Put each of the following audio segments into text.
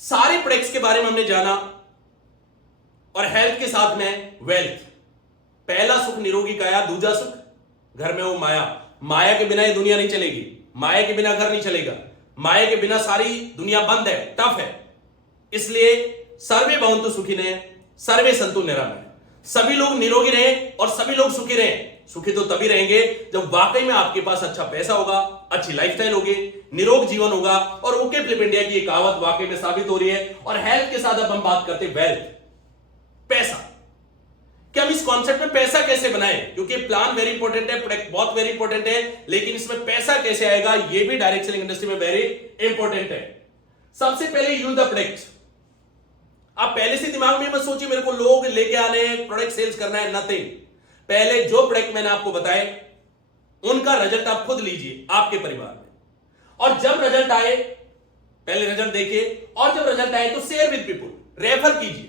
सारे प्रोडक्ट्स के बारे में हमने जाना और हेल्थ के साथ में वेल्थ। पहला सुख निरोगी काया, दूसरा सुख घर में वो माया। माया के बिना ये दुनिया नहीं चलेगी, माया के बिना घर नहीं चलेगा, माया के बिना सारी दुनिया बंद है, टफ है। इसलिए सर्वे भवन्तु सुखिनः सर्वे सन्तु निरामयः। सभी लोग निरोगी रहे और सभी लोग सुखी रहे। सुखी तो तभी रहेंगे जब वाकई में आपके पास अच्छा पैसा होगा, अच्छी लाइफस्टाइल होगी, निरोग जीवन होगा। और ओके फ्लिप इंडिया की कहावत वाकई में साबित हो रही है। और हेल्थ के साथ अब हम बात करते हैं वेल्थ, पैसा। कि हम इस कॉन्सेप्ट में पैसा कैसे बनाएं, क्योंकि प्लान वेरी इंपॉर्टेंट है, प्रोडक्ट बहुत वेरी इंपॉर्टेंट है, लेकिन इसमें पैसा कैसे आएगा यह भी डायरेक्ट सेलिंग इंडस्ट्री में वेरी इंपॉर्टेंट है। सबसे पहले यूज द प्रोडक्ट। आप पहले से दिमाग में मत सोचिए मेरे को लोग लेके आने हैं, प्रोडक्ट सेल्स करना है, नथिंग। पहले जो प्रोडक्ट मैंने आपको बताए उनका रिजल्ट आप खुद लीजिए आपके परिवार में, और जब रिजल्ट आए पहले रिजल्ट देखिए, और जब रिजल्ट आए तो शेयर विद पीपल, रेफर कीजिए।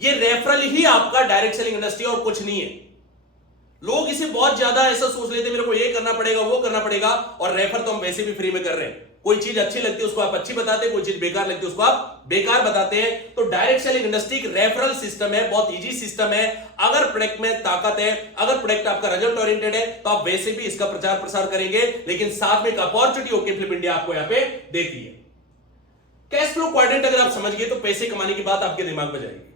ये रेफरल ही आपका डायरेक्ट सेलिंग इंडस्ट्री और कुछ नहीं है। लोग इसे बहुत ज्यादा ऐसा सोच लेते मेरे को ये करना पड़ेगा वो करना पड़ेगा, और रेफर तो हम वैसे भी फ्री में कर रहे हैं। कोई चीज अच्छी लगती है उसको आप अच्छी बताते हैं, कोई चीज बेकार लगती है उसको आप बेकार बताते हैं। तो डायरेक्ट सेलिंग इंडस्ट्री एक रेफरल सिस्टम है, बहुत इजी सिस्टम है। अगर प्रोडक्ट में ताकत है, अगर प्रोडक्ट आपका रिजल्ट ओरिएंटेड है, तो आप वैसे भी इसका प्रचार प्रसार करेंगे, लेकिन साथ में एक अपॉर्चुनिटी ओके फ्लिप इंडिया आपको यहां पे देती है। कैश फ्लो क्वाड्रेंट अगर आप समझ गए तो पैसे कमाने की बात आपके दिमाग में जाएगी,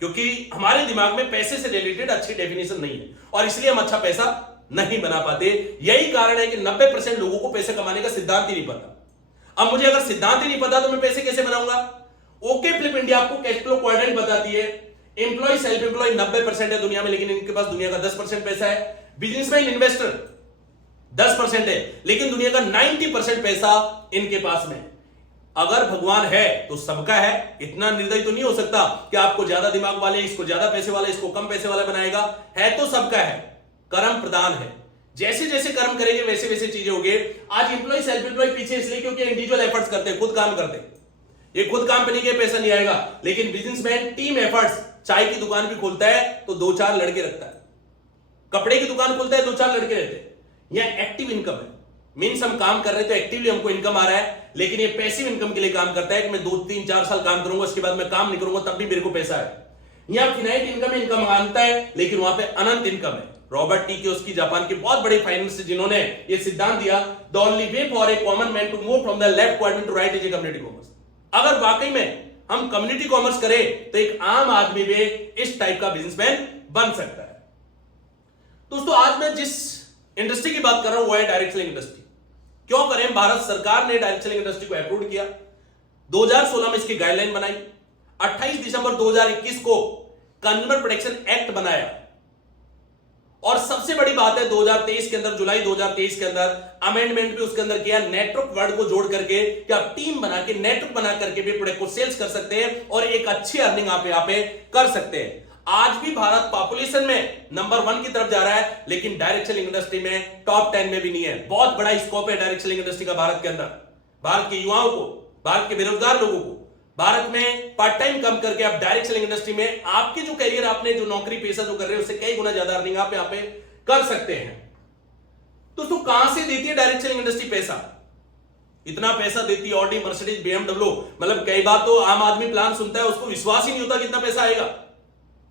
क्योंकि हमारे दिमाग में पैसे से रिलेटेड अच्छी डेफिनेशन नहीं है, और इसलिए हम अच्छा पैसा नहीं बना पाते। यही कारण है कि 90% लोगों को पैसे कमाने का सिद्धांत ही नहीं पता। अब मुझे अगर सिद्धांत ही नहीं पता तो मैं पैसे कैसे बनाऊंगा? ओके फ्लिप इंडिया आपको कैश फ्लो क्वाड्रेंट बताती है। एम्प्लॉय सेल्फ एम्प्लॉय 90% है दुनिया में, लेकिन इनके पास दुनिया का 10% पैसा है। बिजनेसमैन इन्वेस्टर 10% है, लेकिन दुनिया का 90% पैसा इनके पास में। अगर भगवान है तो सबका है। इतना निर्दयी तो नहीं हो सकता कि आपको ज्यादा दिमाग वाले, इसको ज्यादा पैसे वाले, इसको कम पैसे वाला बनाएगा। है तो सबका है, कर्म प्रधान है। जैसे जैसे कर्म करेंगे वैसे वैसे चीजें होंगे। आज एम्प्लॉय सेल्फ एम्प्लॉय पीछे इसलिए क्योंकि इंडिविजुअल एफर्ट्स करते हैं, खुद काम करते हैं। ये खुद काम पे नहीं किया पैसा नहीं आएगा, लेकिन बिजनेसमैन टीम एफर्ट्स। चाय की दुकान भी खोलता है तो 2-4 लड़के रखता है, कपड़े की दुकान खोलता है 2-4 लड़के रहते हैं। यह एक्टिव इनकम है, मीन्स हम काम कर रहे हैं तो एक्टिवली हमको इनकम आ रहा है। लेकिन ये पैसिव इनकम के लिए काम करता है कि मैं 2-3-4 साल काम करूंगा, उसके बाद मैं काम नहीं करूंगा, तब भी मेरे को पैसा है। यहां फिनाइट इनकम मानता है, लेकिन वहां पे अनंत इनकम है। रॉबर्ट टी के उसकी जापान के बहुत बड़े फाइनेंस जिन्होंने ये सिद्धांत दिया, the only way for a common man to move from the left quadrant to right is a community commerce. अगर वाकई में हम कम्युनिटी कॉमर्स करें तो एक आम आदमी भी इस टाइप का बिजनेसमैन बन सकता है। दोस्तों आज मैं जिस इंडस्ट्री की बात कर रहा हूं वो है डायरेक्ट सेलिंग इंडस्ट्री। क्यों करें? भारत सरकार ने डायरेक्ट सेलिंग इंडस्ट्री को अप्रूव किया, 2016 में इसकी गाइडलाइन बनाई, 28 दिसंबर 2021 को कंज्यूमर प्रोटेक्शन एक्ट बनाया, और सबसे बड़ी बात है 2023 के अंदर, जुलाई 2023 के अंदर अमेंडमेंट भी उसके अंदर किया, नेटवर्क वर्ड को जोड़ करके कि आप टीम बना के, नेटवर्क बना करके भी प्रोडक्ट को सेल्स कर सकते हैं और एक अच्छी अर्निंग आप यहां पे कर सकते हैं। आज भी भारत पॉपुलेशन में नंबर 1 की तरफ जा रहा है, लेकिन डायरेक्ट सेलिंग इंडस्ट्री में टॉप 10 में भी नहीं है। बहुत बड़ा स्कोप है डायरेक्ट सेलिंग इंडस्ट्री का भारत के अंदर। भारत के युवाओं को, भारत के बेरोजगार लोगों को, भारत में पार्ट टाइम कम करके आप डायरेक्ट सेलिंग इंडस्ट्री में आपके जो करियर, आपने जो नौकरी पेशा जो कर रहे हैं उससे कई गुना ज्यादा अर्निंग आप यहां पे कर सकते हैं। दोस्तों कहां से देती है डायरेक्ट सेलिंग इंडस्ट्री पैसा? इतना पैसा देती है ऑडी, मर्सिडीज, बीएमडब्ल्यू। मतलब कई बार तो आम आदमी प्लान सुनता है उसको विश्वास ही नहीं होता कितना पैसा आएगा।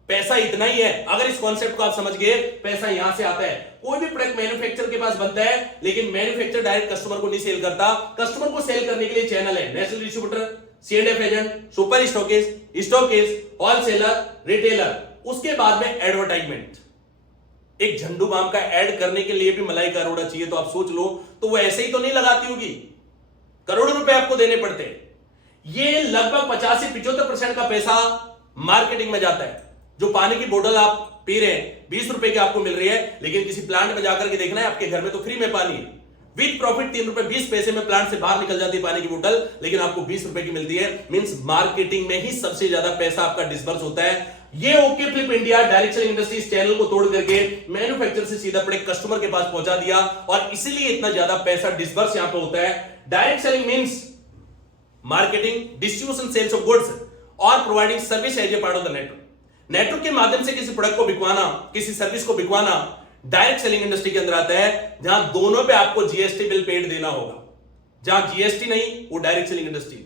पैसा इतना ही है। अगर इस कॉन्सेप्ट को आप समझ गए, पैसा यहां से आता है। कोई भी प्रोडक्ट मैन्युफैक्चर के पास बनता है, लेकिन मैन्युफैक्चर डायरेक्ट कस्टमर को नहीं सेल करता। कस्टमर को सेल करने के लिए चैनल है, national distributor, C&F agent, super stockist, wholesaler, retailer. उसके बाद में एडवर्टाइजमेंट। एक झंडू बाम का ऐड करने के लिए भी मलाई का अरोड़ा चाहिए, तो आप सोच लो, तो वो ऐसे ही तो नहीं लगाती होगी, करोड़ों रुपए आपको देने पड़ते हैं। ये लगभग 50 से 75% का पैसा मार्केटिंग में जाता है। जो पानी की बोतल आप पी रहे हैं 20 रुपए की आपको मिल रही है, लेकिन किसी प्लांट में जाकर के देखना है, आपके घर में तो फ्री में पानी है, विद प्रॉफिट 3 रुपए 20 पैसे में प्लांट से बाहर निकल जाती है पानी की बोतल, लेकिन आपको 20 रुपए की मिलती है। मींस मार्केटिंग में ही सबसे ज्यादा पैसा आपका डिस्बर्स होता है। ये okay Flip India direct selling industry इस चैनल को तोड़ करके मैन्युफैक्चर से सीधा प्रोडक्ट कस्टमर के पास पहुंचा दिया, और इसीलिए इतना ज्यादा पैसा डिस्बर्स यहां पे होता है। Direct selling means marketing, distribution, sales of goods और providing service as a part of the network. Network के माध्यम से किसी प्रोडक्ट को बिकवाना, किसी सर्विस को बिकवाना डायरेक्ट सेलिंग इंडस्ट्री के अंदर आता है, जहां दोनों पे आपको जीएसटी बिल पेड देना होगा। जहां जीएसटी नहीं, वो डायरेक्ट सेलिंग इंडस्ट्री।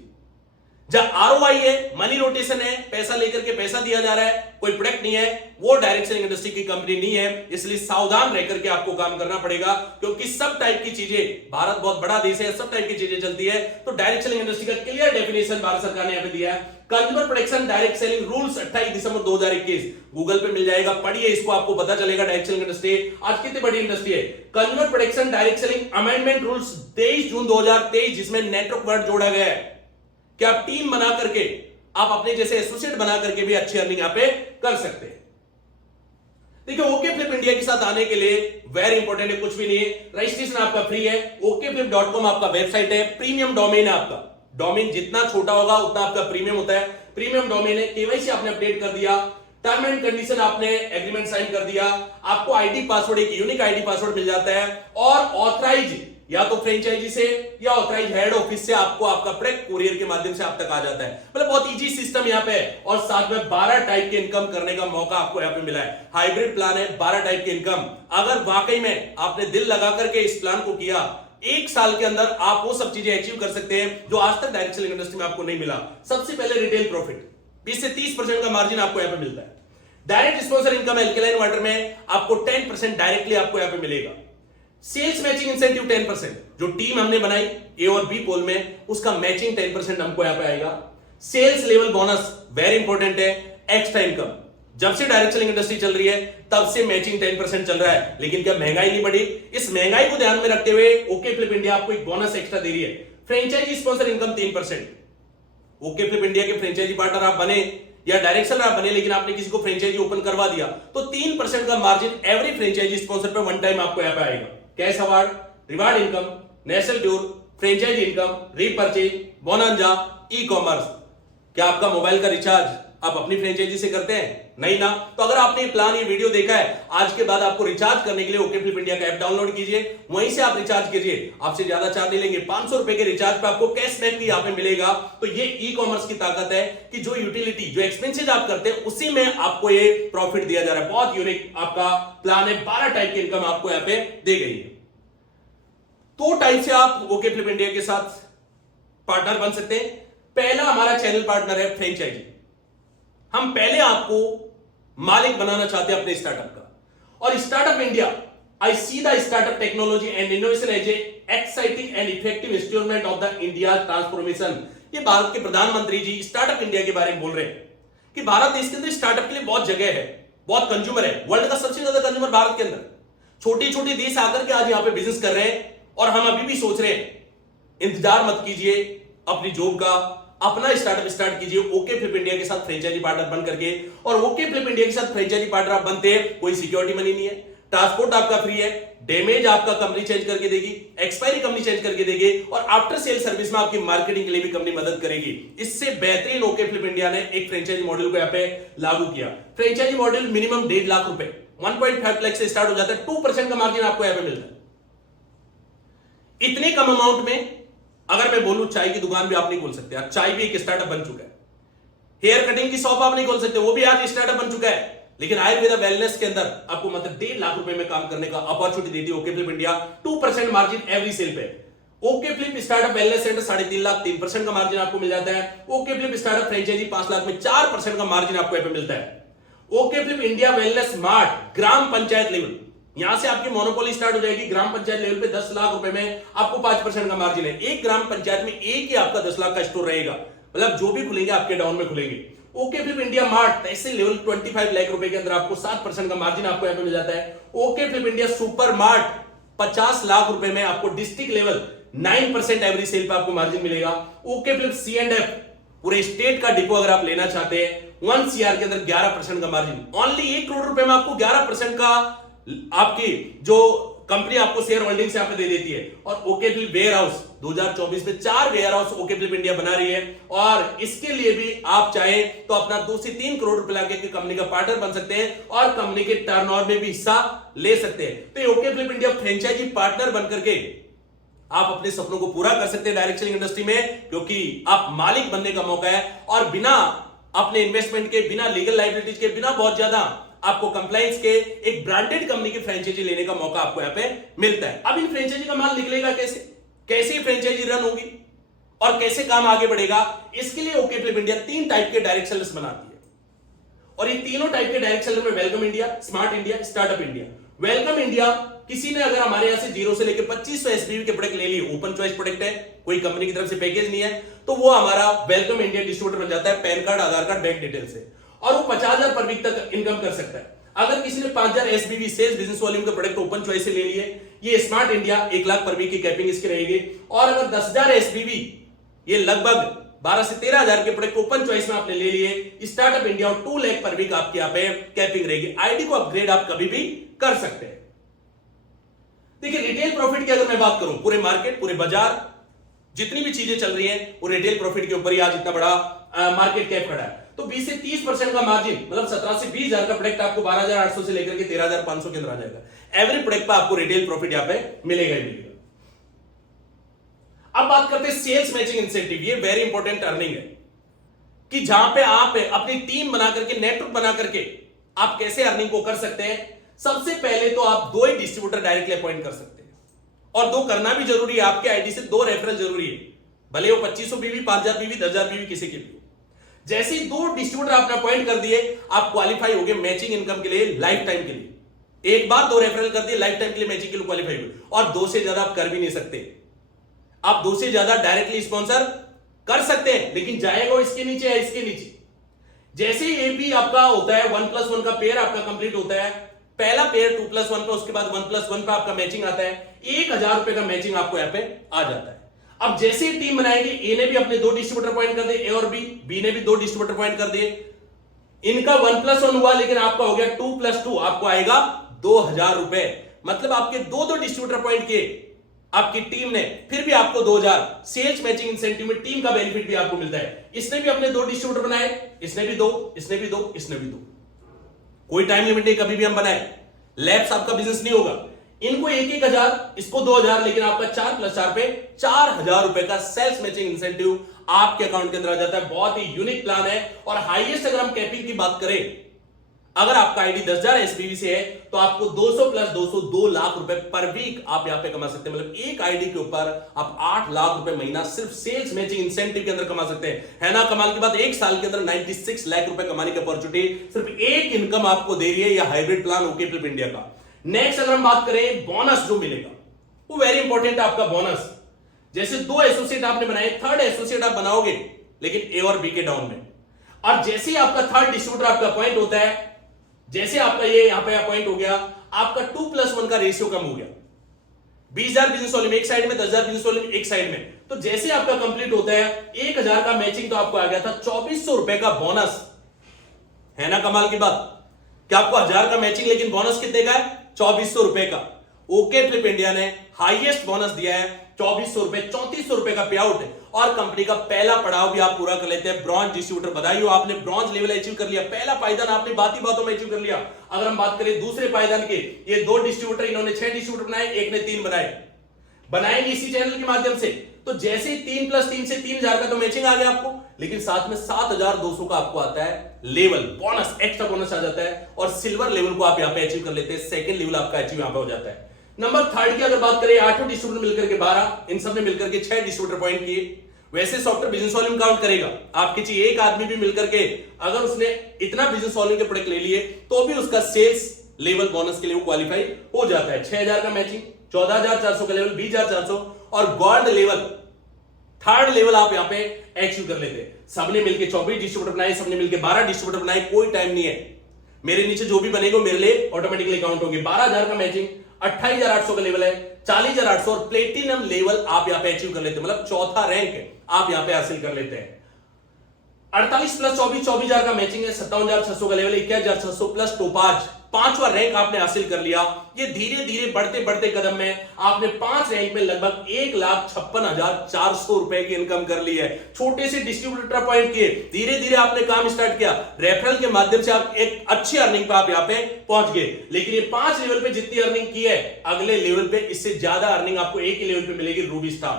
जहां आरओआई है, मनी रोटेशन है, पैसा लेकर के पैसा दिया जा रहा है, कोई प्रोडक्ट नहीं है, वो डायरेक्ट सेलिंग इंडस्ट्री की कंपनी नहीं है। इसलिए सावधान रह करके आपको काम करना पड़ेगा, क्योंकि सब टाइप की चीजें, भारत बहुत बड़ा देश है, सब टाइप की चीजें चलती है। तो डायरेक्ट सेलिंग इंडस्ट्री का क्लियर डेफिनेशन भारत सरकार ने यहां पे दिया है। Consumer protection direct selling rules 28 दिसंबर 2021 गूगल पे मिल जाएगा, पढ़िए इसको, आपको पता चलेगा डायरेक्ट सेलिंग इंडस्ट्री आज कितनी बड़ी इंडस्ट्री है। Consumer protection direct selling amendment rules 23 जून 2023, जिसमें नेटवर्क वर्ड जोड़ा गया है कि आप टीम बना करके, आप अपने जैसे एसोसिएट बना करके भी अच्छी अर्निंग यहां पे कर सकते हैं। देखिए, ओके फ्लिप इंडिया के साथ आने के लिए वेरी इंपॉर्टेंट है, कुछ भी नहीं है, रजिस्ट्रेशन आपका फ्री है। okflip.com आपका वेबसाइट है, प्रीमियम डोमेन है आपका। डोमेन जितना छोटा होगा उतना आपका प्रीमियम होता है। प्रीमियम डोमेन है, केवाईसी आपने अपडेट कर दिया, टर्म एंड कंडीशन आपने एग्रीमेंट साइन कर दिया, आपको आईडी पासवर्ड, एक यूनिक आईडी पासवर्ड मिल जाता है, और ऑथराइज या तो फ्रेंचाइजी से या ऑथराइज हेड ऑफिस से आपको आपका प्रोडक्ट कुरियर के माध्यम से आप तक आ जाता है। मतलब बहुत इजी सिस्टम यहाँ पे है, और साथ में 12 टाइप के इनकम करने का मौका आपको यहाँ पे मिला है। हाइब्रिड प्लान है, 12 टाइप के इनकम। अगर वाकई में आपने दिल लगा करके इस प्लान को किया, 1 साल के अंदर आप वो सब चीजें अचीव कर सकते हैं जो आज तक डायरेक्ट सेलिंग इंडस्ट्री में आपको नहीं मिला। सबसे पहले रिटेल प्रॉफिट 20 से 30% का मार्जिन आपको यहाँ पे मिलता है। Direct sponsor income alkaline water में आपको 10% डायरेक्टली आपको यहाँ पे मिलेगा। सेल्स मैचिंग इंसेंटिव 10%, जो टीम हमने बनाई ए और बी पोल में, उसका मैचिंग 10% हमको यहाँ पे आएगा। Sales level bonus very important है। एक्स्ट्रा इनकम, जब से डायरेक्ट सेलिंग इंडस्ट्री चल रही है तब से मैचिंग 10% चल रहा है, लेकिन क्या महंगाई नहीं बढ़ी? इस महंगाई को ध्यान में रखते हुए ओके फ्लिप इंडिया आपको एक बोनस एक्स्ट्रा दे रही है। Franchisee sponsor income 3%। OK Flip India के फ्रेंचाइजी पार्टनर आप बने या डायरेक्ट सेलर आप बने, लेकिन आपने किसी को फ्रेंचाइजी ओपन करवा दिया, तो 3% का मार्जिन एवरी फ्रेंचाइजी स्पॉन्सर पे वन टाइम आपको यहाँ पे आएगा। Cash award, reward income, national tour, franchisee income, repurchase, bonanza, e commerce. क्या आपका मोबाइल का रिचार्ज आप अपनी फ्रेंचाइजी से करते हैं? नहीं ना? तो अगर आपने ये प्लान, ये वीडियो देखा है, आज के बाद आपको रिचार्ज करने के लिए ओके फ्लिप इंडिया का ऐप डाउनलोड कीजिए, वहीं से आप रिचार्ज कीजिए। आपसे ज्यादा चार्ज नहीं लेंगे, 500 रुपए के रिचार्ज पे आपको कैशबैक भी यहाँ पे मिलेगा। तो ये ई कॉमर्स की ताकत है कि जो यूटिलिटी, जो एक्सपेंसेज आप करते हैं, उसी में आपको ये प्रॉफिट दिया जा रहा है। बहुत यूनिक आपका प्लान है, 12 टाइप की इनकम आपको यहाँ पे दी गई है। 2 टाइप से आप ओके फ्लिप इंडिया के साथ पार्टनर बन सकते हैं। पहला हमारा चैनल पार्टनर है फ्रेंचाइजी। हम पहले आपको मालिक बनाना चाहते हैं अपने स्टार्टअप का, और startup India, I see the startup technology and innovation as a exciting and effective instrument of the India transformation. ये भारत के प्रधानमंत्री जी स्टार्टअप इंडिया के बारे में बोल रहे हैं कि भारत देश के अंदर स्टार्टअप के लिए बहुत जगह है, बहुत कंज्यूमर है। वर्ल्ड का सबसे ज्यादा कंज्यूमर भारत के अंदर। छोटे छोटे देश आकर के आज यहां पे बिजनेस कर रहे हैं, और हम अभी भी सोच रहे हैं, इंतजार मत कीजिए अपनी जॉब का, अपना स्टार्टअप स्टार्ट कीजिए ओके फ्लिप इंडिया के साथ फ्रेंचाइजी पार्टनर बन करके। और ओके फ्लिप इंडिया के साथ फ्रेंचाइजी पार्टनर आप बनते हैं, कोई सिक्योरिटी मनी नहीं है, ट्रांसपोर्ट आपका फ्री है, डैमेज आपका कंपनी चेंज करके देगी, एक्सपायरी कंपनी चेंज करके देगी, और आफ्टर सेल सर्विस में आपकी मार्केटिंग के लिए भी कंपनी मदद करेगी। इससे बेहतरीन ओके फ्लिप इंडिया ने एक फ्रेंचाइजी मॉडल को यहाँ पे लागू किया। फ्रेंचाइजी मॉडल मिनिमम 1.5 लाख रुपए, 1.5 लाख से स्टार्ट हो जाता है। 2% का मार्जिन आपको यहाँ पे मिलता है। इतने कम अमाउंट में अगर मैं बोलूं चाय की दुकान भी आप नहीं खोल सकते, आज चाय भी एक स्टार्टअप बन चुका है। हेयर कटिंग की शॉप आप नहीं खोल सकते, वो भी आज स्टार्टअप बन चुका है। लेकिन आयुर्वेदा वेलनेस के अंदर आपको मतलब 1.5 लाख रुपए में काम करने का अपॉर्चुनिटी देती है OK Flip India. 2% margin every sale पे। OK Flip startup wellness centre 3.5 lakh, 3% का मार्जिन आपको मिल जाता है। OK Flip startup franchise 5 lakh में 4% का मार्जिन आपको यहाँ पे मिलता है। OK Flip India wellness smart ग्राम पंचायत लेवल, यहां से आपकी मोनोपोली स्टार्ट हो जाएगी। ग्राम पंचायत लेवल पे 10 लाख रुपए में आपको 5% का मार्जिन है। एक ग्राम पंचायत में एक ही आपका 10 लाख का स्टोर रहेगा, मतलब जो भी खुलेंगे आपके डाउन में खुलेंगे। ओके फ्लिप इंडिया मार्ट ऐसे लेवल 25 लाख रुपए के अंदर आपको 7% का मार्जिन आपको यहां पे मिल जाता है। OK Flip India super mart 50 lakh रुपए में आपको डिस्ट्रिक्ट लेवल 9% एवरी सेल पे आपको मार्जिन मिलेगा। ओके फ्लिप C&F पूरे स्टेट का डिपो अगर आप लेना चाहते हैं 1 CR के अंदर 11% का मार्जिन, ओनली 1 करोड़ रुपए में आपको 11% का आपकी जो कंपनी आपको शेयर होल्डिंग से यहाँ पे दे देती है। और ओके फ्लिप वेयर हाउस 2024 में 4 warehouse OK Flip India बना रही है, और इसके लिए भी आप चाहें तो अपना 2 से 3 करोड़ रुपए लाके कंपनी का पार्टनर बन सकते हैं और कंपनी के टर्नओवर में भी हिस्सा ले सकते हैं। तो okay Flip India franchise partner बनकर के आप अपने सपनों को पूरा कर सकते हैं डायरेक्ट सेलिंग इंडस्ट्री में, क्योंकि आप मालिक बनने का मौका है, और बिना अपने इन्वेस्टमेंट के, बिना लीगल लायबिलिटीज के, बिना बहुत ज्यादा आपको कंप्लायंस के एक ब्रांडेड कंपनी की फ्रेंचाइजी लेने का मौका आपको यहां पे मिलता है। अब इन फ्रेंचाइजी का माल निकलेगा कैसे? कैसे फ्रेंचाइजी रन होगी? और कैसे काम आगे बढ़ेगा, इसके लिए ओके फ्लिप इंडिया 3 टाइप के डायरेक्ट सेलर्स बनाती है। और ये तीनों टाइप के डायरेक्ट सेलर में welcome India, smart India, startup India. Welcome India, किसी ने अगर हमारे यहां से 0 से लेकर 2500 एसबीवी के प्रोडक्ट ले लिए, ओपन चॉइस प्रोडक्ट है, कोई कंपनी की तरफ से पैकेज नहीं है, तो वो हमारा वेलकम इंडिया डिस्ट्रीब्यूटर बन जाता है pan card, Aadhaar card, bank detail से, और वो 50,000 पर वीक तक इनकम कर सकता है। अगर किसी ने 5000 एसबीवी सेल्स बिजनेस वॉल्यूम के प्रोडक्ट ओपन चॉइस से ले लिए, ये स्मार्ट इंडिया 1 लाख पर वीक की कैपिंग इसकी रहेगी। और अगर 10,000 एसबीवी, ये लगभग 12 से 13,000 के प्रोडक्ट ओपन चॉइस में आपने ले लिए, स्टार्टअप इंडिया, और 2 लाख पर वीक आपकी यहाँ पे कैपिंग रहेगी। आईडी को अपग्रेड आप कभी भी कर सकते हैं। देखिए रिटेल प्रॉफिट की अगर मैं बात करूं, पूरे मार्केट, पूरे बाजार, जितनी भी चीजें चल रही हैं वो रिटेल प्रॉफिट के ऊपर ही आज इतना बड़ा मार्केट कैप खड़ा है। तो 20 से 30% का मार्जिन, मतलब 17 से 20,000 का प्रोडक्ट आपको 12,800 से लेकर के 13,500 के अंदर आ जाएगा। एवरी प्रोडक्ट पर आपको रिटेल प्रॉफिट यहाँ पे मिलेगा ही मिलेगा। अब बात करते हैं सेल्स मैचिंग इंसेंटिव। ये वेरी इंपॉर्टेंट अर्निंग है कि जहां पे आप अपनी टीम बना करके, नेटवर्क बना करके आप कैसे अर्निंग को कर सकते हैं। सबसे पहले तो आप 2 ही डिस्ट्रीब्यूटर डायरेक्टली अपॉइंट कर सकते हैं, और 2 करना भी जरूरी है। आपके आईडी से 2 रेफरल जरूरी है, भले वो 2500 बीवी, 5000 बीवी, 10,000 बीवी, किसी के भी। जैसे ही 2 डिस्ट्रीब्यूटर आपने अपॉइंट कर दिए, आप क्वालिफाई हो गए मैचिंग इनकम के लिए लाइफ टाइम के लिए। एक बार 2 रेफरल कर दिए, लाइफ टाइम के लिए मैचिंग के लिए क्वालिफाई हुए। और 2 से ज्यादा आप कर भी नहीं सकते। आप 2 से ज्यादा डायरेक्टली स्पॉन्सर कर सकते हैं, लेकिन जाएगा वो इसके नीचे या इसके नीचे। जैसे ही एपी आपका होता है, 1+1 का पेयर आपका कंप्लीट होता है, पहला पेयर 2+1 पे, उसके बाद 1+1 पे आपका मैचिंग आता है, 1,000 रुपए का मैचिंग आपको यहाँ पे आ जाता है। अब जैसे ही टीम बनाएगी, ए ने भी अपने 2 डिस्ट्रीब्यूटर पॉइंट कर दिए, ए और बी ने भी 2 डिस्ट्रीब्यूटर पॉइंट कर दिए, इनका 1+1 हुआ, लेकिन आपका हो गया 2+2, आपको आएगा 2,000 रुपए। मतलब आपके 2 डिस्ट्रीब्यूटर पॉइंट किए आपकी टीम ने, फिर भी आपको 2,000 सेल्स मैचिंग इंसेंटिव में टीम का बेनिफिट भी आपको मिलता है। इसने भी अपने 2 डिस्ट्रीब्यूटर बनाए, इसने भी 2, इसने भी 2, इसने भी 2। कोई टाइम लिमिट नहीं, कभी भी हम बनाए, लैप्स आपका बिजनेस नहीं होगा। इनको 1,000, इसको 2,000, लेकिन आपका 4+4 पे 4,000 रुपए का सेल्स मैचिंग इंसेंटिव आपके अकाउंट के अंदर आ जाता है। बहुत ही यूनिक प्लान है। और हाईएस्ट अगर हम कैपिंग की बात करें, अगर आपका आईडी 10,000 एसपीवी से है, तो आपको 200 + 200 2 लाख रुपए पर वीक आप यहां पे कमा सकते हैं। मतलब एक आईडी के ऊपर आप 8 लाख रुपए महीना सिर्फ सेल्स मैचिंग इंसेंटिव के अंदर कमा सकते हैं। है ना कमाल की बात। एक साल के अंदर 96 लाख रुपए कमाने की अपॉर्चुनिटी सिर्फ एक इनकम आपको दे रही है, यह hybrid plan okay Flip India का। नेक्स्ट अगर हम बात करें बोनस जो मिलेगा, वो वेरी इंपॉर्टेंट है आपका बोनस। जैसे 2 एसोसिएट आपने बनाए, 3rd एसोसिएट आप बनाओगे, लेकिन ए और बी के डाउन में। और जैसे ही आपका 3rd डिस्ट्रीब्यूटर आपका अपॉइंट होता है, जैसे आपका ये यहां पे अपॉइंट हो गया, आपका 2+1 का रेशियो कम हो गया। 20,000 बिजनेस वॉल्यूम एक साइड में, 10,000 बिजनेस वॉल्यूम एक साइड में। तो जैसे आपका कंप्लीट होता है, 1,000 का मैचिंग तो आपको आ गया था, 2,400 रुपए का बोनस। है ना कमाल की बात कि आपको 1,000 का मैचिंग, लेकिन बोनस कितने का है? 2,400 रुपए का। ओके फ्लिप इंडिया ने हाईएस्ट बोनस दिया है 2,400 रुपए, 3,400 रुपए का पे आउट है। और कंपनी का पहला पड़ाव भी आप पूरा कर लेते हैं, ब्रॉन्ज डिस्ट्रीब्यूटर। बधाई हो, आपने ब्रॉन्ज लेवल अचीव कर लिया। पहला पायदान आपने बात ही बातों में अचीव कर लिया। अगर हम बात करें दूसरे पायदान के, ये 2 डिस्ट्रीब्यूटर, इन्होंने 6 डिस्ट्रीब्यूटर बनाए, एक ने 3 बनाएंगे इसी चैनल के माध्यम से। तो जैसे 3+3 से 3,000 का तो मैचिंग आ गया आपको, लेकिन साथ में 7,200 का आपको आता है लेवल बोनस, एक्स्ट्रा बोनस आ जाता है। और सिल्वर लेवल को आप यहां पे अचीव कर लेते हैं, सेकंड लेवल आपका अचीव यहां पे हो जाता है। नंबर 3rd की अगर बात करें, 8 डिस्ट्रीब्यूटर मिलकर के 12, इन सब ने मिलकर के 6 डिस्ट्रीब्यूटर पॉइंट किए। वैसे सॉफ्टवेयर बिजनेस वॉल्यूम काउंट करेगा, आपके चाहिए एक आदमी भी मिलकर के अगर उसने इतना बिजनेस वॉल्यूम के प्रोडक्ट ले लिए, तो भी उसका सेल्स लेवल बोनस के लिए वो क्वालिफाई हो जाता है। 6,000 का मैचिंग, 14,400 का लेवल, 20,400, और गोल्ड लेवल 3rd लेवल आप यहां पे अचीव कर लेते हैं। सबने मिलकर 24 डिस्ट्रीब्यूटर बनाए, सबने मिलकर 12 डिस्ट्रीब्यूटर बनाए, कोई टाइम नहीं है। मेरे नीचे जो भी बनेगा मेरे लिए ऑटोमेटिकली काउंट होंगे। 12,000 का मैचिंग, 28,800 का लेवल है, 40,800, और प्लेटिनम लेवल आप यहां पे अचीव कर लेते हैं। मतलब 4था रैंक आप यहां पे हासिल कर लेते हैं। 48 + 24, 24,000 का मैचिंग है, 57,600 का लेवल, 21,600 प्लस टोपाज, 5वां रैंक आपने हासिल कर लिया। ये धीरे धीरे बढ़ते बढ़ते कदम में आपने 5 रैंक में लगभग 1,56,400 रुपए की इनकम कर ली है। छोटे से डिस्ट्रीब्यूटर पॉइंट किए, धीरे धीरे आपने काम स्टार्ट किया, रेफरल के माध्यम से आप एक अच्छी अर्निंग पे आप यहां पे पहुंच गए। लेकिन ये 5 लेवल पे जितनी अर्निंग की है, अगले लेवल पे इससे ज्यादा अर्निंग आपको एक ही लेवल पे मिलेगी, रूबी स्टार।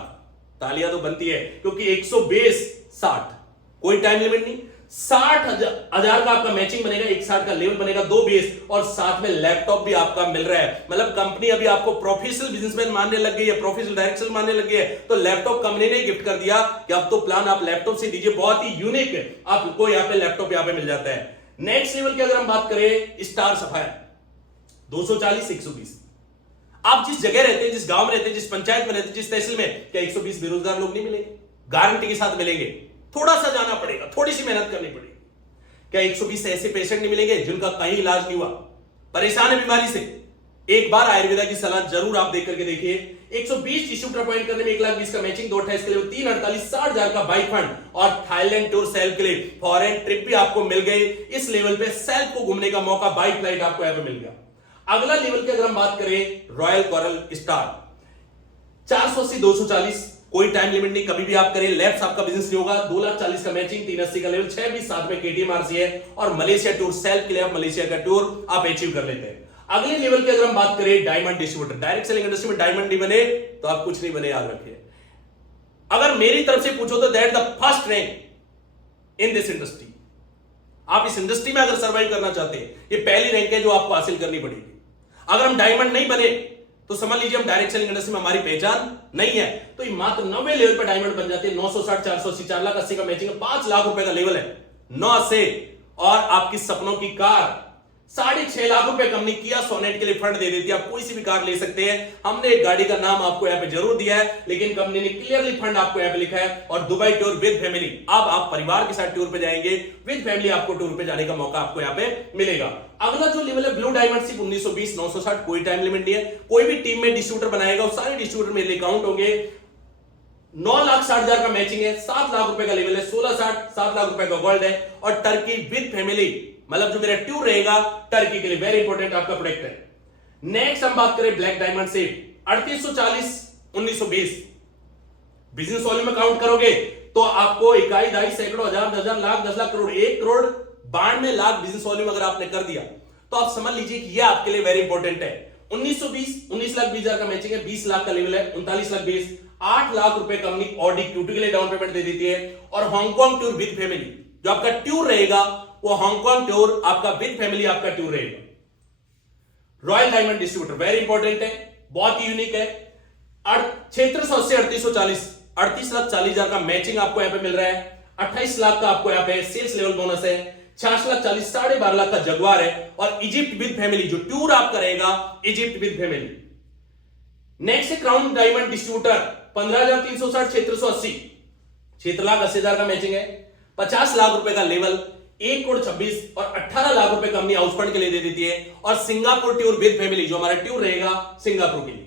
तालियां तो बनती है, क्योंकि 120 60, कोई टाइम लिमिट नहीं, 60,000 का आपका मैचिंग बनेगा, 61 का लेवल बनेगा, 2 बेस और साथ में लैपटॉप भी आपका मिल रहा है। मतलब कंपनी अभी आपको प्रोफेशनल बिजनेसमैन मानने लग गई है, प्रोफेशनल डायरेक्टर मानने लग गई है। तो लैपटॉप कंपनी ने गिफ्ट कर दिया कि अब तो प्लान आप लैपटॉप से दीजिए, बहुत ही यूनिक है, आपको यहाँ पे लैपटॉप यहाँ पे मिल जाता है। नेक्स्ट लेवल की अगर हम बात करें, स्टार सफायर 240 120। आप जिस जगह रहते हैं, जिस गांव में रहते हैं, जिस पंचायत में रहते हैं, जिस तहसील में, क्या 120 बेरोजगार लोग नहीं मिलेंगे? गारंटी के साथ मिलेंगे। थोड़ा सा जाना पड़ेगा, थोड़ी सी मेहनत करनी पड़ेगी। क्या 120 ऐसे पेशेंट नहीं मिलेंगे जिनका कहीं इलाज नहीं हुआ, परेशान है बीमारी से? एक बार आयुर्वेदा की सलाह जरूर आप देख करके देखिए। 120 डिस्ट्रीब्यूटर अपॉइंट करने में 1,20,000 का मैचिंग, 228 के लिए 348, 60,000 का बाइक फंड और थाईलैंड टूर सेल्फ के लिए फॉरेन ट्रिप भी आपको मिल गई। इस लेवल पे सेल्फ को घूमने का मौका, बाइक फ्लाइट आपको यहां पे मिल गया। अगला लेवल की अगर हम बात करें, रॉयल कोरल स्टार 480 240, कोई टाइम लिमिट नहीं, कभी भी आप करें, लैप्स आपका बिजनेस नहीं होगा। 2,40,000 का मैचिंग, 380 का लेवल, 6 साथ में केटीएम आरसी है और मलेशिया टूर सेल्फ के लिए आप मलेशिया का टूर आप अचीव कर लेते हैं। अगले लेवल की अगर हम बात करें, diamond distributor, direct selling industry में डायमंड नहीं बने तो आप कुछ नहीं बने, याद रखिए। अगर मेरी तरफ से पूछो तो that the first rank in this industry. आप इस इंडस्ट्री में अगर सर्वाइव करना चाहते हैं, ये पहली रैंक है जो आपको हासिल करनी पड़ेगी। अगर हम डायमंड नहीं बने तो समझ लीजिए हम डायरेक्ट सेलिंग इंडस्ट्री में हमारी पहचान नहीं है। तो ये मात्र 90 लेवल पर डायमंड बन जाते हैं। 960 480 4,80,000 का मैचिंग है, 5 लाख रुपए का लेवल है 9 से। और आपकी सपनों की कार 6.5 लाख रुपए कंपनी किया सोनेट के लिए फंड दे देती है। आप कोई सी भी कार ले सकते हैं। हमने एक गाड़ी का नाम आपको यहाँ पे जरूर दिया है, लेकिन कंपनी ने क्लियरली फंड आपको यहाँ पे लिखा है। और दुबई टूर विद फैमिली, अब आप परिवार के साथ टूर पे जाएंगे, विद फैमिली आपको टूर पे जाने का मौका आपको यहाँ पे मिलेगा। अगला जो लेवल है ब्लू डायमंड, सिर्फ 1920 960, कोई टाइम लिमिट नहीं है। कोई भी टीम में डिस्ट्रीब्यूटर बनाएगा, सारे डिस्ट्रीब्यूटर मेरे लिए काउंट होंगे। 9,60,000 का मैचिंग है, 7 लाख रुपए का लेवल है, 1660 7 लाख रुपए का गोल्ड है। और टर्की विद फैमिली, मतलब जो मेरा टूर रहेगा टर्की के लिए, वेरी इंपॉर्टेंट आपका प्रोडक्ट है। नेक्स्ट हम बात करें ब्लैक डायमंड से 3840 1920। बिजनेस वॉल्यूम में काउंट करोगे तो आपको इकाई, दाई, सैकड़ों, हजार, 10,000, लाख, 10 लाख, करोड़, 1 करोड़ 92 लाख बिजनेस वॉल्यूम अगर आपने कर दिया तो आप समझ लीजिए कि यह आपके लिए वेरी इंपॉर्टेंट है। 1920 19,20,000 का मैचिंग है, 20 लाख का लेवल है, 39,20,000, 8 लाख रुपए कंपनी ऑडी क्यूटी के लिए डाउन पेमेंट दे देती है। और हांगकांग टूर विद फैमिली, जो आपका टूर रहेगा वो हांगकांग टूर आपका विद फैमिली आपका टूर रहेगा। Royal diamond distributor very important है, बहुत ही यूनिक है। 3680 3840, 38,40,000 का मैचिंग आपको यहां पे मिल रहा है। 28 लाख का आपको यहां पे सेल्स लेवल बोनस है। 66,40 12.5 लाख का जगवार है। और इजिप्ट विद फैमिली, जो टूर आपका रहेगा इजिप्ट विद फैमिली। नेक्स्ट है क्राउन डायमंड डिस्ट्रीब्यूटर 15,360 680, 6,80,000 का मैचिंग है। 50 लाख रुपए का लेवल, 1 करोड़ 26 और 18 लाख रुपए कंपनी हाउस फंड के लिए दे देती है। और सिंगापुर टूर विद फैमिली, जो हमारा टूर रहेगा सिंगापुर के लिए।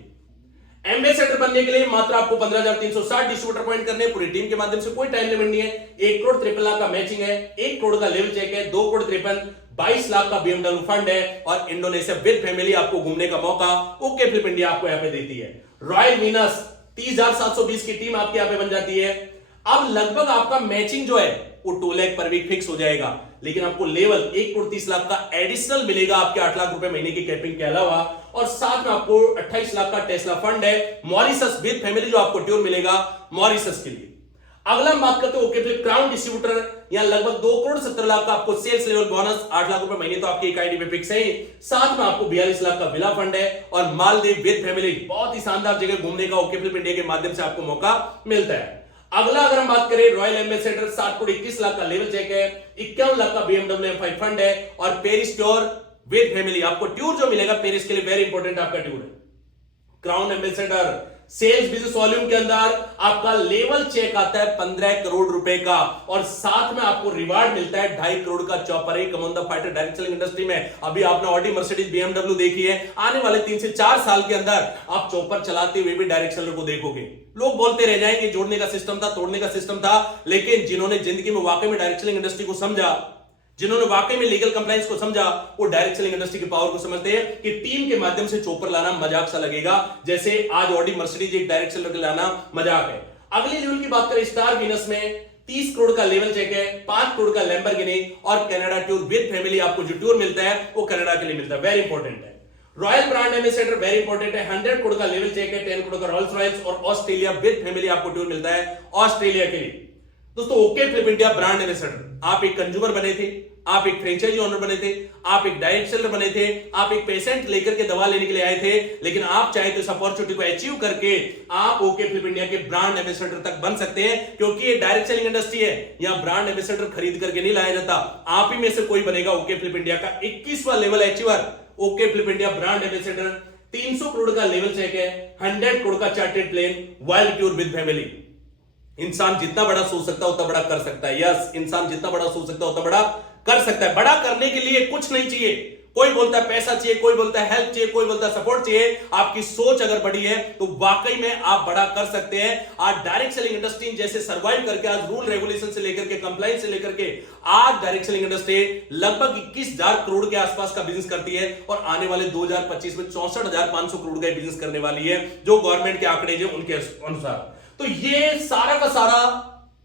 एम्बेसडर बनने के लिए मात्र आपको 15,360 डिस्ट्रीब्यूटर पॉइंट करने, पूरी टीम के माध्यम से, कोई टाइम लिमिट नहीं है। 1 करोड़ 53 लाख का मैचिंग है, 1 करोड़ का लेवल चेक है, 2 करोड़ 53, 22 लाख का BMW फंड है। और इंडोनेशिया विद फैमिली आपको घूमने का मौका ओके फ्लिप इंडिया आपको यहाँ पे देती है। रॉयल वीनस 30,720 की टीम आपके यहाँ पे बन जाती है। अब लगभग आपका मैचिंग जो है वो 2 लाख पर वीक फिक्स हो जाएगा, लेकिन आपको लेवल 1 करोड़ 30 लाख का एडिशनल मिलेगा आपके 8 लाख रुपए महीने की कैपिंग के अलावा। और साथ में आपको 28 लाख का टेस्ला फंड है। मॉरिशस विद फैमिली जो आपको टूर मिलेगा मॉरिशस के लिए। अगला हम बात करते हैं ओके फ्लिप क्राउन डिस्ट्रीब्यूटर, यहां लगभग 2 करोड़ 70 लाख का आपको सेल्स लेवल बोनस, 8 लाख रुपए महीने तो आपकी एक आईडी पे फिक्स है। साथ में आपको 42 लाख का विला फंड है। और मालदीव विद फैमिली, बहुत ही शानदार जगह घूमने का ओके फ्लिप इंडिया के माध्यम से आपको मौका मिलता है। अगला अगर हम बात करें रॉयल एम्बेसडर, 7 करोड़ 21 लाख का लेवल चेक है, 51 लाख का BMW M5 फंड है। और पेरिस टूर विद फैमिली, आपको टूर जो मिलेगा पेरिस के लिए वेरी इंपॉर्टेंट आपका टूर है। Crown ambassador sales business volume के अंदर आपका लेवल चेक आता है 15 करोड़ रुपए का। और साथ में आपको रिवार्ड मिलता है 2.5 करोड़ का चॉपर है। Come on the fighter direct selling industry में अभी आपने ऑडी, मर्सिडीज, BMW देखी है, आने वाले 3 से 4 साल के अंदर आप चॉपर चलाते हुए भी डायरेक्ट सेलर को देखोगे। लोग बोलते रह जाएंगे जोड़ने का सिस्टम था, तोड़ने का सिस्टम था, लेकिन जिन्होंने जिंदगी में वाकई में डायरेक्ट सेलिंग इंडस्ट्री को समझा, जिन्होंने वाकई में लीगल कंप्लायंस को समझा, वो डायरेक्ट सेलिंग इंडस्ट्री की पावर को समझते हैं कि टीम के माध्यम से चोपर लाना मजाक सा लगेगा, जैसे आज ऑडी, मर्सिडीज एक डायरेक्ट सेलर लाना मजाक है। अगले लेवल की बात करें स्टार वीनस में 30 करोड़ का लेवल चेक है, 5 करोड़ का लैम्बोर्गिनी और कनाडा टूर विद फैमिली, आपको जो टूर मिलता है वो कनाडा के लिए मिलता है, वेरी इंपॉर्टेंट है। Royal brand ambassador very important है, 100 करोड़ का लेवल चेक है, 10 करोड़ का रॉल्स रॉयल्स और ऑस्ट्रेलिया विद फैमिली आपको टूर मिलता है ऑस्ट्रेलिया के लिए। दोस्तों okay Flip India brand ambassador, आप एक कंज्यूमर बने थे, आप एक फ्रेंचाइजी ओनर बने थे, आप एक डायरेक्ट सेलर बने थे, आप एक पेशेंट लेकर के दवा लेने के लिए आए थे, लेकिन आप चाहे तो इस अपॉर्चुनिटी को अचीव करके आप ओके फ्लिप इंडिया के ब्रांड एम्बेसडर तक बन सकते हैं, क्योंकि ये डायरेक्ट सेलिंग इंडस्ट्री है, यहां ब्रांड एम्बेसडर खरीद करके नहीं लाया जाता। आप ही में से कोई बनेगा ओके फ्लिप इंडिया का 21वां level achiever. OK Flip India brand ambassador 300 crore का लेवल चेक है, 100 करोड़ का chartered plane, world tour with family. इंसान जितना बड़ा सोच सकता है उतना बड़ा कर सकता है। यस, इंसान जितना बड़ा सोच सकता है उतना बड़ा कर सकता है। बड़ा करने के लिए कुछ नहीं चाहिए। कोई बोलता है पैसा चाहिए, कोई बोलता है हेल्प चाहिए, कोई बोलता है सपोर्ट चाहिए। आपकी सोच अगर बड़ी है तो वाकई में आप बड़ा कर सकते हैं। आज डायरेक्ट सेलिंग इंडस्ट्री जैसे सर्वाइव करके, आज रूल रेगुलेशन से लेकर के, कंप्लायंस से लेकर के, आज डायरेक्ट सेलिंग इंडस्ट्री लगभग 21,000 करोड़ के आसपास का बिजनेस करती है और आने वाले 2025 में 64,500 करोड़ का बिजनेस करने वाली है, जो गवर्नमेंट के आंकड़े जो उनके अनुसार। तो ये सारा का सारा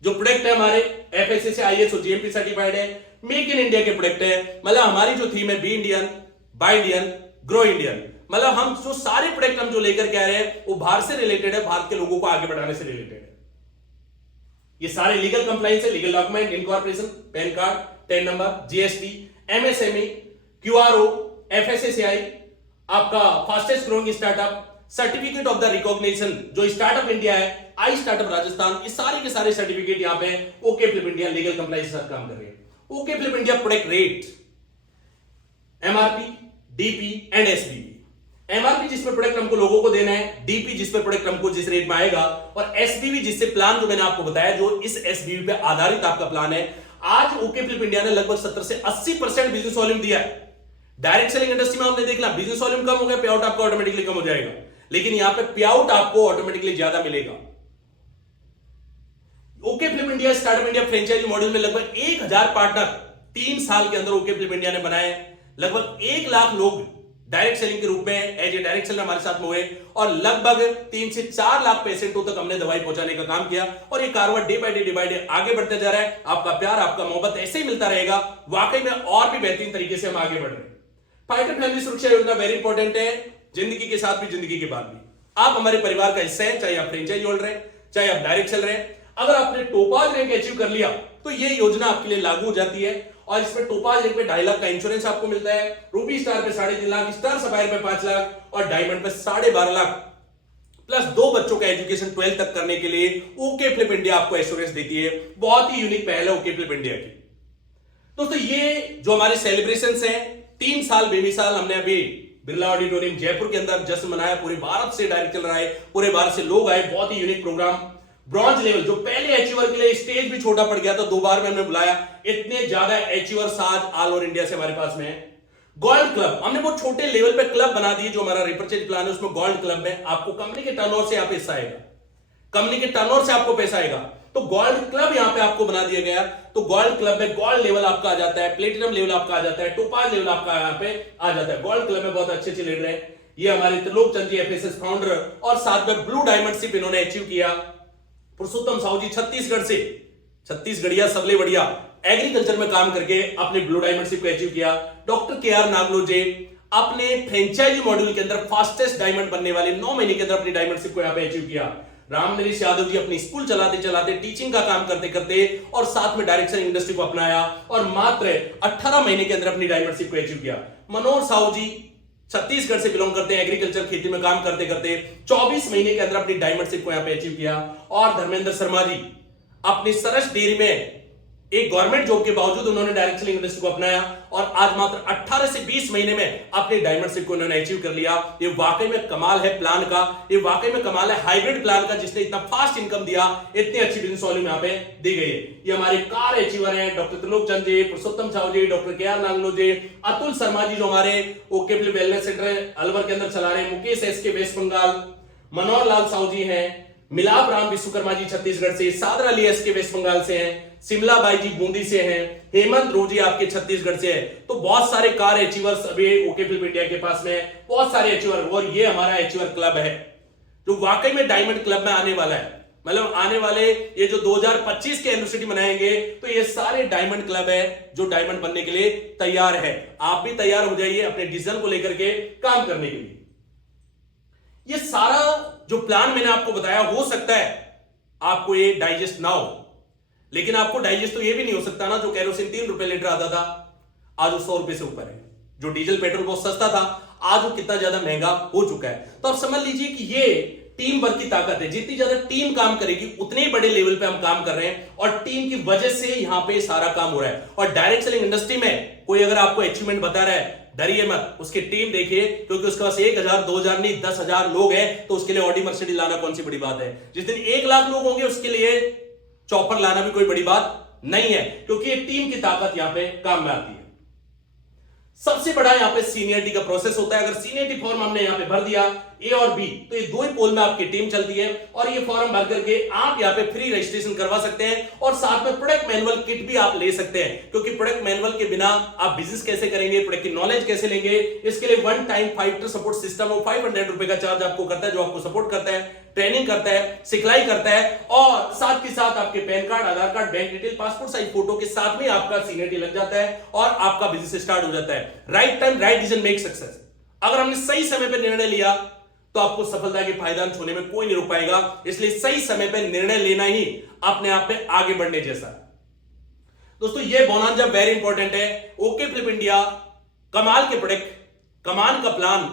जो प्रोडक्ट है हमारे FSSAI ISO GMP सर्टिफाइड है, मेक इन इंडिया के प्रोडक्ट है। मतलब हमारी जो थीम है be Indian, buy Indian, grow Indian. मतलब हम जो सारे प्रोडक्ट हम जो लेकर के आ रहे हैं वो भारत से रिलेटेड है, भारत के लोगों को आगे बढ़ाने से रिलेटेड है। ये सारे लीगल कंप्लायंस है, legal document, incorporation, pan card, ten number, GST, MSME, QRO, FSSAI, आपका fastest growing startup, certificate of the recognition जो स्टार्टअप इंडिया है, आई स्टार्टअप राजस्थान, ये सारे के सारे सर्टिफिकेट यहां पे OK Flip India legal compliance के साथ काम कर रही है। OK Flip India product rate, MRP, DP and SBV। MRP जिस पे प्रोडक्ट हमको लोगों को देना है, DP जिस पे प्रोडक्ट हमको जिस रेट में आएगा, और SBV जिससे प्लान जो मैंने आपको बताया जो इस SBV पे आधारित आपका प्लान है। आज ओके फ्लिप इंडिया ने लगभग 70 से 80% बिजनेस वॉल्यूम दिया है। डायरेक्ट सेलिंग इंडस्ट्री में हमने देख लिया बिजनेस वॉल्यूम कम हो गया, पे आउट आपका ऑटोमेटिकली कम हो जाएगा, लेकिन यहां पे पे आउट आपको ऑटोमेटिकली ज्यादा मिलेगा। OK Flip India startup India franchisee model में लगभग 1000 पार्टनर 3 साल के अंदर ओके फ्लिप इंडिया ने बनाए। लगभग 1 लाख लोग डायरेक्ट सेलिंग के रूप में एज ए डायरेक्ट सेलर हमारे साथ में हुए और लगभग 3 से 4 लाख पेशेंटों तक हमने दवाई पहुंचाने का काम किया। और ये कारवां डे बाय डे आगे बढ़ते जा रहा है। आपका प्यार, आपका मोहब्बत ऐसे ही मिलता रहेगा। वाकई में और भी बेहतरीन तरीके से हम आगे बढ़ रहे हैं। फाइटर फैमिली सुरक्षा योजना वेरी इंपॉर्टेंट है, जिंदगी के साथ भी, जिंदगी के बाद भी। आप हमारे परिवार का हिस्सा है, चाहे आप फ्रेंचाइजी होल्डर हैं, चाहे आप डायरेक्ट सेलर हैं। अगर आपने टोपाज रैंक अचीव कर लिया तो ये योजना आपके लिए लागू हो जाती है। और इसमें टोपाज रैंक पे 2.5 लाख का इंश्योरेंस आपको मिलता है, रूबी स्टार पे 3.5 लाख, स्टार सफायर पे 5 लाख और डायमंड पे 12.5 लाख, प्लस 2 बच्चों का एजुकेशन 12 तक करने के लिए ओके फ्लिप इंडिया आपको एश्योरेंस देती है। बहुत ही यूनिक पहल है ओके फ्लिप इंडिया की। दोस्तों ये जो हमारे सेलिब्रेशंस हैं, 3 साल बेमिसाल हमने अभी बिरला ऑडिटोरियम जयपुर के अंदर जश्न मनाया। पूरे भारत से डायरेक्ट चल रहा है, पूरे भारत से लोग आए, बहुत ही यूनिक प्रोग्राम। ब्रॉन्ज लेवल जो पहले अचीवर के लिए स्टेज भी छोटा पड़ गया था, 2 बार में हमने बुलाया। इतने ज्यादा अचीवर्स आज ऑल ओवर इंडिया से हमारे पास में है। गोल्ड क्लब हमने बहुत छोटे लेवल पे क्लब बना दिए। जो हमारा रिपर्चेज प्लान है उसमें गोल्ड क्लब में आपको कंपनी के टर्नओवर से यहाँ पैसा आएगा, कंपनी के टर्नओवर से आपको पैसा आएगा। तो गोल्ड क्लब यहां पे आपको बना दिया गया। तो गोल्ड क्लब में गोल्ड लेवल आपका आ जाता है, प्लेटिनम लेवल आपका आ जाता है, टोपाज लेवल आपका यहां पे आ जाता है। गोल्ड क्लब में बहुत अच्छे अच्छे लीडर हैं। ये हमारे त्रिलोक चंद जी FSS फाउंडर और साथ में ब्लू डायमंड शिप इन्होंने अचीव किया। पुरुषोत्तम साहू जी छत्तीसगढ़ से, छत्तीसगढ़िया सबले बढ़िया एग्रीकल्चर में काम करके अपने ब्लू डायमंड शिप को अचीव किया। डॉक्टर KR नागलो जी अपने फ्रेंचाइजी मॉड्यूल के अंदर फास्टेस्ट डायमंड बनने वाले 9 महीने के अंदर अपनी डायमंड शिप को यहां पे अचीव किया। रामनरेश यादव जी अपनी स्कूल चलाते चलाते, टीचिंग का काम करते करते और साथ में डायरेक्ट सेलिंग इंडस्ट्री को अपनाया और मात्र 18 महीने के अंदर अपनी डायमंड शिप को अचीव किया। मनोहर साहू जी छत्तीसगढ़ से बिलोंग करते हैं, एग्रीकल्चर खेती में काम करते करते 24 महीने के अंदर अपनी डायमंड शिप को यहां पे अचीव किया। और धर्मेंद्र शर्मा जी अपनी सरस डेयरी में एक गवर्नमेंट जॉब के बावजूद उन्होंने डायरेक्ट सेलिंग इंडस्ट्री को अपनाया और आज मात्र 18 से 20 महीने में अपने डायमंड शिप को उन्होंने अचीव कर लिया। ये वाकई में कमाल है प्लान का, ये वाकई में कमाल है हाइब्रिड प्लान का, जिसने इतना फास्ट इनकम दिया, इतनी अच्छी बिजनेस वॉल्यूम यहाँ पे दी गई है। ये हमारे कार अचीवर हैं डॉक्टर त्रिलोक चंद जी, पुरुषोत्तम साहू जी, डॉक्टर KR नागलो जी, अतुल शर्मा जी जो हमारे ओके वेलनेस सेंटर अलवर के अंदर चला रहे हैं, मुकेश SK वेस्ट बंगाल, मनोहर लाल साहू जी हैं, मिलाप राम विश्वकर्मा जी छत्तीसगढ़ से, सादर अली SK वेस्ट बंगाल से हैं, सिमला बाई जी बूंदी से हैं, हेमंत रोजी आपके छत्तीसगढ़ से है। तो बहुत सारे कार अचीवर्स अभी ओके फ्लिप इंडिया के पास में, बहुत सारे अचीवर। और ये हमारा अचीवर क्लब है जो वाकई में डायमंड क्लब में आने वाला है। मतलब आने वाले ये जो 2025 के एनिवर्सरी मनाएंगे तो ये सारे डायमंड क्लब है जो डायमंड बनने के लिए तैयार है। आप भी तैयार हो जाइए अपने डिसीजन को लेकर के काम करने के लिए। ये सारा जो प्लान मैंने आपको बताया, हो सकता है आपको ये डाइजेस्ट ना हो, लेकिन आपको डाइजेस्ट तो ये भी नहीं हो सकता ना, जो कैरोसिन 3 रुपए लीटर आता था आज वो 100 रुपए से ऊपर है, जो डीजल पेट्रोल बहुत सस्ता था आज वो कितना ज्यादा महंगा हो चुका है। तो आप समझ लीजिए कि ये टीम वर्क की ताकत है, जितनी ज्यादा टीम काम करेगी उतने ही बड़े लेवल पे हम काम कर रहे हैं और टीम की वजह से यहां पे सारा काम हो रहा है। और डायरेक्ट सेलिंग इंडस्ट्री में कोई अगर आपको अचीवमेंट बता रहा है, डरिए मत, उसकी टीम देखिए, क्योंकि उसके पास 1000 2000 नहीं 10,000 लोग हैं, तो उसके लिए ऑडी मर्सिडीज लाना कौन सी बड़ी बात है। जिस दिन 1 लाख लोग होंगे उसके लिए चॉपर लाना भी कोई बड़ी बात नहीं है, क्योंकि ये टीम की ताकत यहां पे काम में आती है। सबसे बड़ा यहां पे सीनियरिटी का प्रोसेस होता है। अगर सीनियरिटी फॉर्म हमने यहां पे भर दिया ए और बी, तो ये दो ही पोल में आपकी टीम चलती है और ये फॉर्म भर करके आप यहां पे फ्री रजिस्ट्रेशन करवा सकते हैं और साथ में प्रोडक्ट मैनुअल किट भी आप ले सकते हैं, क्योंकि प्रोडक्ट मैनुअल के बिना आप बिजनेस कैसे करेंगे, प्रोडक्ट की नॉलेज कैसे लेंगे, इसके लिए वन टाइम 5 सपोर्ट सिस्टम और 500 रुपए का चार्ज आपको करता है, जो आपको सपोर्ट करता है, ट्रेनिंग करता है, सिखलाई करता है और साथ के साथ आपके PAN card, Aadhaar card, bank detail, passport size photo के साथ में आपका सीनियरिटी लग जाता है और आपका बिजनेस स्टार्ट हो जाता है। Right time right decision make success. अगर हमने सही समय पर निर्णय लिया तो आपको सफलता के पायदान छूने में कोई नहीं रोक पाएगा। इसलिए सही समय पर निर्णय लेना ही अपने आप में आगे बढ़ने जैसा है। दोस्तों ये बोनांजा वेरी इंपॉर्टेंट है। ओके फ्लिप इंडिया, कमाल के प्रोडक्ट, कमाल का प्लान,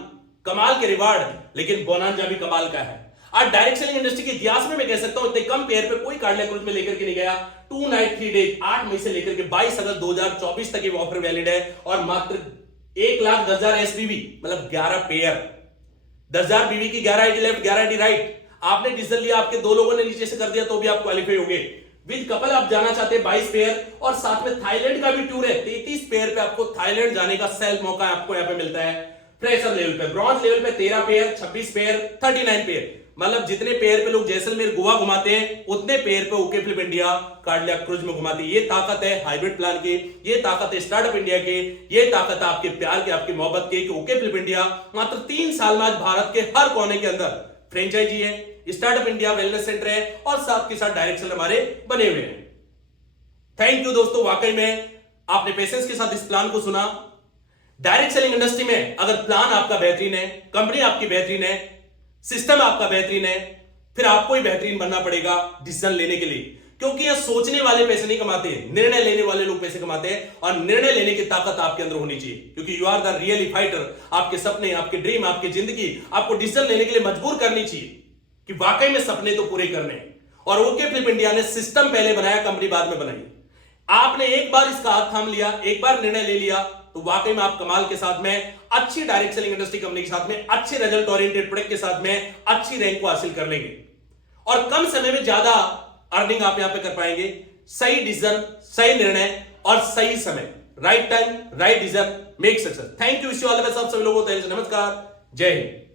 कमाल के रिवार्ड, लेकिन बोनांजा भी कमाल का है। आज डायरेक्ट सेलिंग इंडस्ट्री के इतिहास में मैं कह सकता हूं इतने कम पेयर पे कोई कार्डिया क्रूज में लेकर के नहीं गया। 2 नाइट 3 डेज 8 मई से लेकर के 22 अगस्त 2024 तक ये ऑफर वैलिड है और मात्र 1,10,000 एसपीवी, मतलब 11 पेयर, 10,000 बीवी की 11 आईडी लेफ्ट 11 आईडी राइट। आपने डिसीजन लिया, आपके 2 लोगों ने नीचे से कर दिया तो भी आप क्वालिफाई होंगे। विद कपल आप जाना चाहते हैं 22 पेयर और साथ में थाईलैंड का भी टूर है। 33 पेयर पे आपको थाईलैंड जाने का सेल्फ मौका आपको यहां पे मिलता है। फ्रेशर लेवल पे, ब्रॉन्ज लेवल पे 13 पेयर, 26 पेयर, 39 पेयर, मतलब जितने पेयर पे लोग जैसलमेर गोवा घुमाते हैं उतने पेयर पे OK Flip India Cordelia cruise में घुमाते हैं। ये ताकत है हाइब्रिड प्लान की, ये ताकत है स्टार्टअप इंडिया की, ये ताकत है आपके प्यार के, आपकी मोहब्बत के, कि ओके फ्लिप इंडिया मात्र 3 साल में आज भारत के हर कोने के अंदर फ्रेंचाइजी है, स्टार्टअप इंडिया वेलनेस सेंटर है और साथ के साथ डायरेक्ट सेलर हमारे बने हुए हैं। थैंक यू दोस्तों, वाकई में आपने पेशेंस के साथ इस प्लान को सुना। डायरेक्ट सेलिंग इंडस्ट्री में अगर प्लान आपका बेहतरीन है, कंपनी आपकी बेहतरीन है, सिस्टम आपका बेहतरीन है, फिर आपको ही बेहतरीन बनना पड़ेगा डिसीजन लेने के लिए, क्योंकि यह सोचने वाले पैसे नहीं कमाते, निर्णय लेने वाले लोग पैसे कमाते हैं और निर्णय लेने की ताकत आपके अंदर होनी चाहिए, क्योंकि you are the really fighter. आपके सपने, आपके ड्रीम, आपकी जिंदगी आपको डिसीजन लेने के लिए मजबूर करनी चाहिए कि वाकई में सपने तो पूरे करने। और ओके फ्लिप इंडिया ने सिस्टम पहले बनाया, कंपनी बाद में बनाई। आपने एक बार इसका हाथ थाम लिया, एक बार निर्णय ले लिया, तो वाकई में आप कमाल के साथ में, अच्छी डायरेक्ट सेलिंग इंडस्ट्री कंपनी के साथ में, अच्छे रिजल्ट ओरिएंटेड प्रोडक्ट के साथ में अच्छी रैंक को हासिल कर लेंगे और कम समय में ज्यादा अर्निंग आप यहां पे कर पाएंगे। सही डिसीजन, सही निर्णय और सही समय, right time right decision make success. Thank you, wish you all the best. आप सभी लोगों को नमस्कार, जय हिंद।